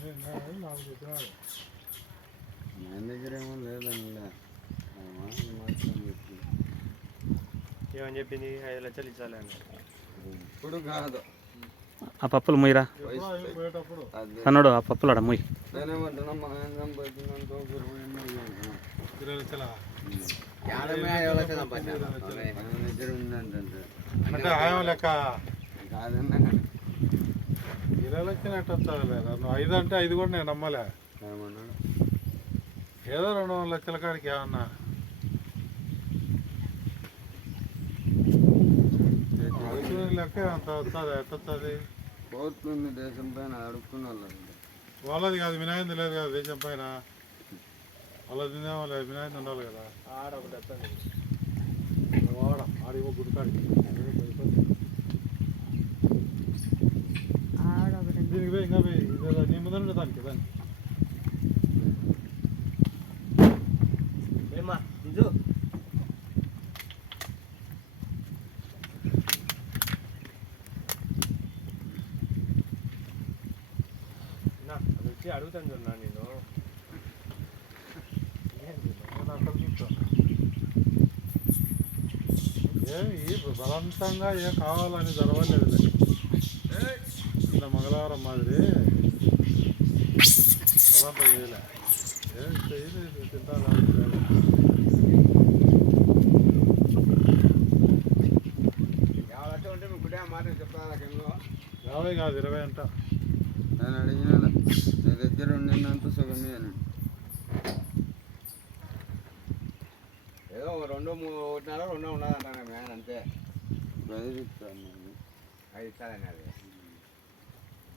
మన దగ్గర ఏమో లేదండి. ఏమని చెప్పింది 5 లక్షలు ఇచ్చాలి అని. ఇప్పుడు కాదు, ఆ పప్పులు ముయ్యరా అన్నాడు. ఆ పప్పులు ఆడ ముయ్యి. నేనేమంటున్నా మన ఏం సంపాదించినంత 20 లక్షల దగ్గర ఉందంటే లెక్క కాదన్నా. 20 లక్షలు ఎట్ట వస్తుంది లేదా? నువ్వు 5 అంటే 5 కూడా నేను నమ్మలే. ఏమన్నాడు? ఏదో 2 లక్షల కాడికి ఏమన్నా లెక్క అంత వస్తుంది. ఎట్ట వస్తుంది? పోతుంది దేశం పైన అడుక్కున్న వాళ్ళండి. వాళ్ళది కాదు, వినాయకుడు లేదు కదా దేశం పైన. వాళ్ళది తినేమో లేదు, వినాయకుడు ఉండాలి కదా. ఆడ ఒకటి వస్తుంది. ఆడిపో గుడికాడికి దీనికి పోయి ఇంకా పోయి ఇదేదో నీ ముందర దానికి దానికి ఏమా బిజు అది వచ్చి అడుగుతాను చూడన్నా నేను. ఈ బలవంతంగా ఏం కావాలని జరగలేదు. ఇంత మంగళవారం మాదిరి బలవంతం చేయలే. ఏం చేయలేదు, తింటాను. యాభై కాదు 20 అంట. నేను అడిగిన నీ దగ్గర ఉండినంత సుఖమే అని. ఏదో 2, 3 ఉన్నదంటాను మ్యాన్ అంతే. 5 ఇస్తాను నేను. 5 ఇస్తానని అది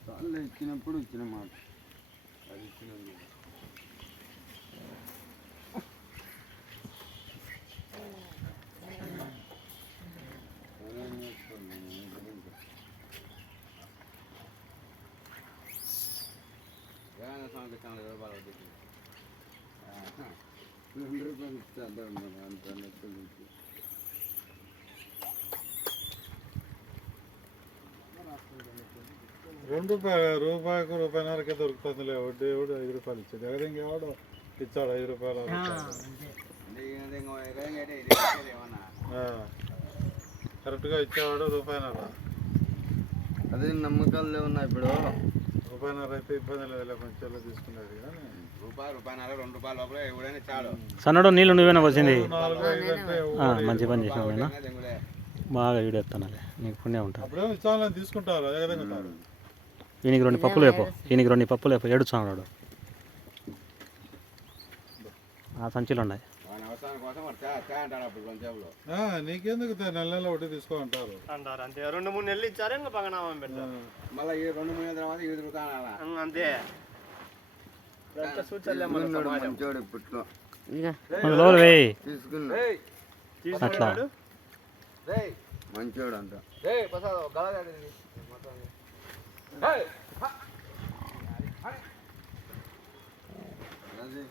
వాళ్ళు ఇచ్చినప్పుడు ఇచ్చిన మాట. అది ఇచ్చినందుకు ఏమైనా స్వామికి ఇస్తాను 20 రూపాయలు వడ్డీకి. 2 రూపాయలు ఇస్తాను అంత లెక్కలు ఇచ్చి. రూపాయికి రూపాయిన్నరకే దొరుకుతుంది. వడ్డీ 5 రూపాయలు ఇచ్చాడు. ఎగదింగ్ ఎవడో ఇచ్చాడు 5 రూపాయలు. కరెక్ట్గా ఇచ్చేవాడు రూపాయిన్నర. అదే నమ్మకాలు లేవున్నా ఇప్పుడు. రూపాయిన్నర అయితే ఇబ్బంది లేదు, కొంచెం తీసుకునేది. కానీ రూపాయన్నర 2 రూపాయల లోపల ఎవడైనా చాలు. సన్నడు నీళ్ళు నువ్వేనా వచ్చింది? 4, 5 అంటే మంచి పని చేసినావు నేను. బాగా వీడేస్తాను. నీకు పుణ్యం ఉంటాను. అప్పుడేమో ఇచ్చాలని తీసుకుంటారు. అదే విధంగా ఈయనకి 2 పప్పులు వేపో. ఈయనకి 2 పప్పులు వేపో. ఏడుచున్నాడు. ఆ సంచిలో ఉన్నాయి. అవసరం కోసం అంటాడు అప్పుడు కొంచెంలో. నీకెందుకు నెల నెల వడ్డీ తీసుకో అంటారు. అంతే 2, 3 నెలలు ఇచ్చారు. ఇంకా పగనామని పెడతారు. మళ్ళీ 2, 3 నెలల తర్వాత 20 రూపాయలు అంతే. మంచోడు ఇప్పట్లో తీసుకున్నా అట్లా మంచోడు అంట. అది